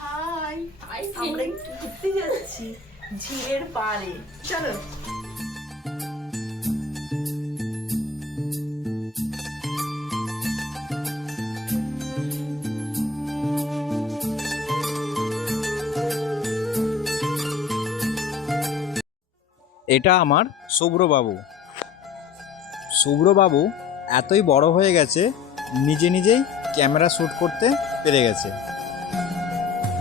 High, আমরা একটু ঘুরতে যাচ্ছি ঝিলের পাড়ে, চলো। এটা আমার শুভ্রবাবু। শুভ্রবাবু এতই বড় হয়ে গেছে, নিজে নিজেই ক্যামেরা শ্যুট করতে পেরে গেছে।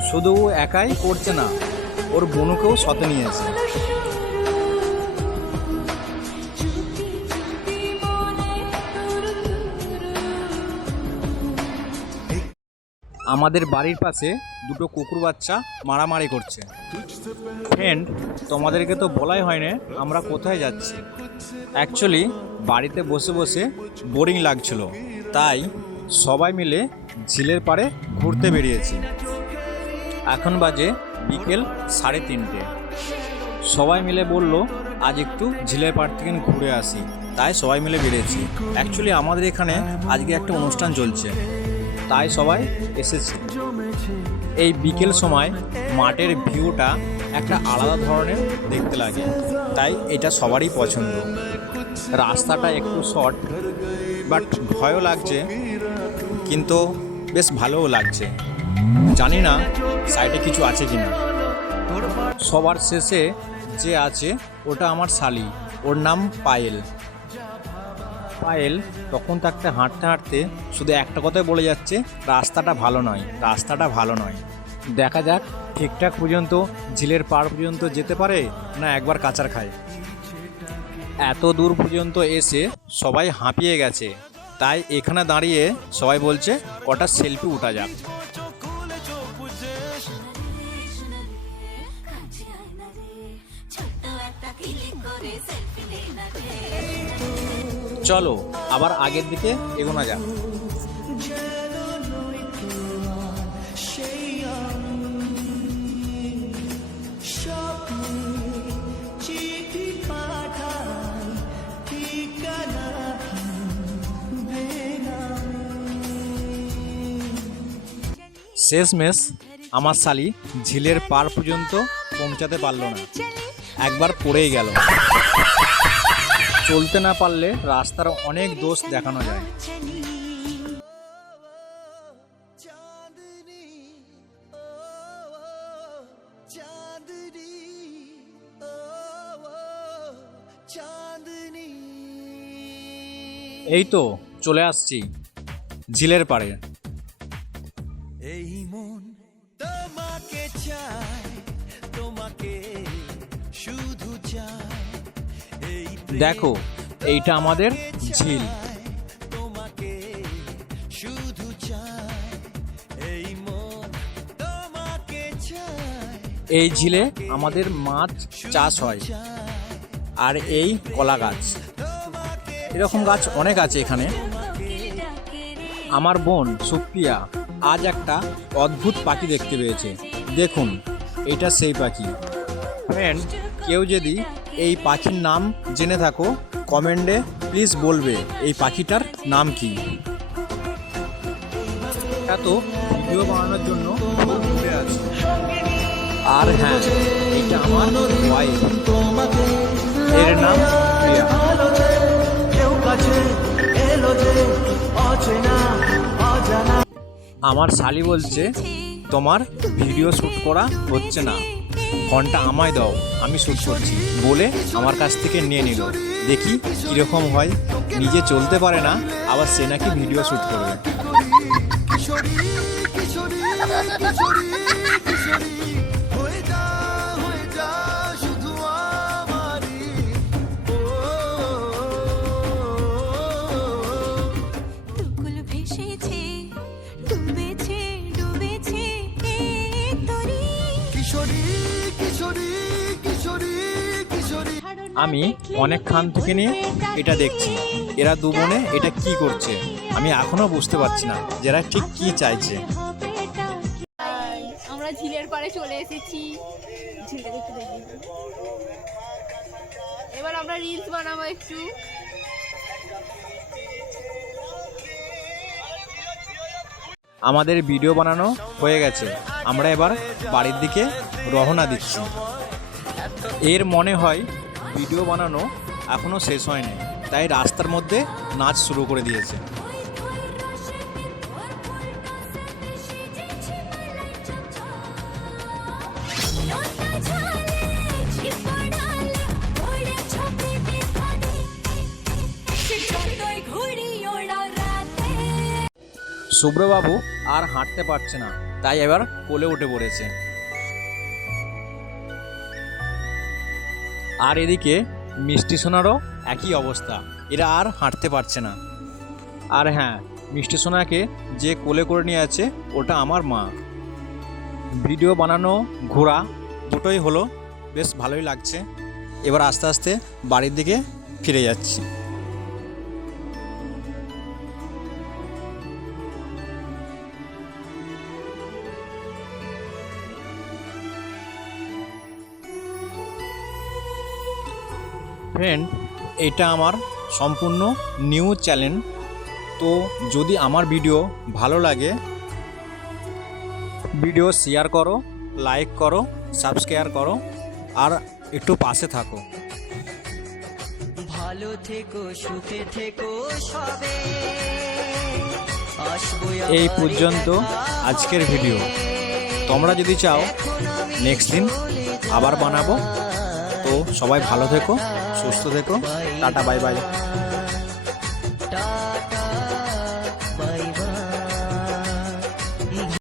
শুধু ও একাই করছে না, ওর বোনকেও সাথে নিয়েছে। আমাদের বাড়ির পাশে দুটো কুকুর বাচ্চা মারামারি করছে। ফ্রেন্ড, তোমাদেরকে তো বলাই হয়নি আমরা কোথায় যাচ্ছি। অ্যাকচুয়ালি বাড়িতে বসে বসে বোরিং লাগছিল, তাই সবাই মিলে ঝিলের পাড়ে ঘুরতে বেরিয়েছি। এখন বাজে বিকেল 3:30। সবাই মিলে বলল আজ একটু ঝিলের পাড় থেকে ঘুরে আসি, তাই সবাই মিলে বেরিয়েছি। অ্যাকচুয়ালি আমাদের এখানে আজকে একটা অনুষ্ঠান চলছে, তাই সবাই এসেছে। এই বিকেল সময় মাঠের ভিউটা একটা আলাদা ধরনের দেখতে লাগে, তাই এটা সবারই পছন্দ। রাস্তাটা একটু শর্ট, বাট ভয়ও লাগছে, কিন্তু বেশ ভালোও লাগছে। জানি না সাইডে কিছু আছে কিনা। সবার শেষে যে আছে ওটা আমার শালি, ওর নাম পায়েল। পায়েল তখন থাকতে হাঁটতে হাঁটতে শুধু একটা কথাই বলে যাচ্ছে, রাস্তাটা ভালো নয়, রাস্তাটা ভালো নয়। দেখা যাক ঠিকঠাক পর্যন্ত ঝিলের পাড় পর্যন্ত যেতে পারে না একবার কাচার খায়। এত দূর পর্যন্ত এসে সবাই হাঁপিয়ে গেছে, তাই এখানে দাঁড়িয়ে সবাই বলছে কটা সেলফি উঠা যাক। চলো আবার আগের দিকে এগোনো যাক। শেষমেশ আমার শালি ঝিলের পাড় পর্যন্ত পৌঁছাতে পারল না, একবার পড়েই গেল। চলতে না পারলে রাস্তার অনেক দোষ দেখানো যায়। এই তো চলে আসছি ঝিলের পাড়ে। এই মন তোমাকে চায়, তোমাকে শুধু চায়। দেখো এইটা আমাদের ঝিল। তোমাকে শুধু চায়, এই মন তোমাকে চায়। এই ঝিলে আমাদের মাছ চাষ হয়, আর এই কলা গাছ, এরকম গাছ অনেক আছে এখানে। আমার বোন সুপ্রিয়া আজ একটা অদ্ভুত পাখি দেখতে পেয়েছে। দেখুন, এটা সেই পাখি। ফ্রেন্ড, কেউ যদি এই পাখির নাম জেনে থাকো কমেন্টে প্লিজ বলবে এই পাখিটার নাম কি। এত ভিডিও বানানোর জন্য ঘুরে আছে। আর হ্যাঁ, এটা আমার ওয়াইফ, এর নাম প্রিয়া। আমার শালি বলছে তোমার ভিডিও শ্যুট করা হচ্ছে না, ফোনটা আমায় দাও, আমি শ্যুট করছি বলে আমার কাছ থেকে নিয়ে নিল। দেখি কীরকম হয়। নিজে চলতে পারে না, আবার সে নাকি ভিডিও শ্যুট করবে। আমি অনেকক্ষণ থেকে নিয়ে এটা দেখছি, এরা দু বোনে এটা কি করছে আমি এখনো বুঝতে পারছি না, যারা ঠিক কি চাইছে। আমরা ঝিলের পাড়ে চলে এসেছি, এবার আমরা রিলস বানাবো একটু। আমাদের ভিডিও বানানো হয়ে গেছে, আমরা এবার বাড়ির দিকে রওনা দিচ্ছি। এর মনে হয় ভিডিও বানানো এখনও শেষ হয়নি, তাই রাস্তার মধ্যে নাচ শুরু করে দিয়েছে। শুভ্রবাবু আর হাঁটতে পারছে না, তাই এবার কোলে উঠে পড়েছে। আর এদিকে মিষ্টি সোনারও একই অবস্থা, এরা আর হাঁটতে পারছে না। আর হ্যাঁ, মিষ্টি সোনাকে যে কোলে করে নিয়ে আছে ওটা আমার মা। ভিডিও বানানো ঘোরা দুটোই হলো, বেশ ভালোই লাগছে। এবার আস্তে আস্তে বাড়ির দিকে ফিরে যাচ্ছি। ফ্রেন্ড, এটা আমার সম্পূর্ণ নিউ চ্যানেল, তো যদি আমার ভিডিও ভালো লাগে ভিডিও শেয়ার করো, লাইক করো, সাবস্ক্রাইব করো আর একটু পাশে থাকো। ভালো থেকো, সুখে থেকো সবে। আসবো এই পর্যন্ত আজকের ভিডিও। তোমরা যদি চাও নেক্সট দিন আবার বানাবো। তো সবাই ভালো থেকো, সুস্থ থেকো, টাটা, বাই বাই।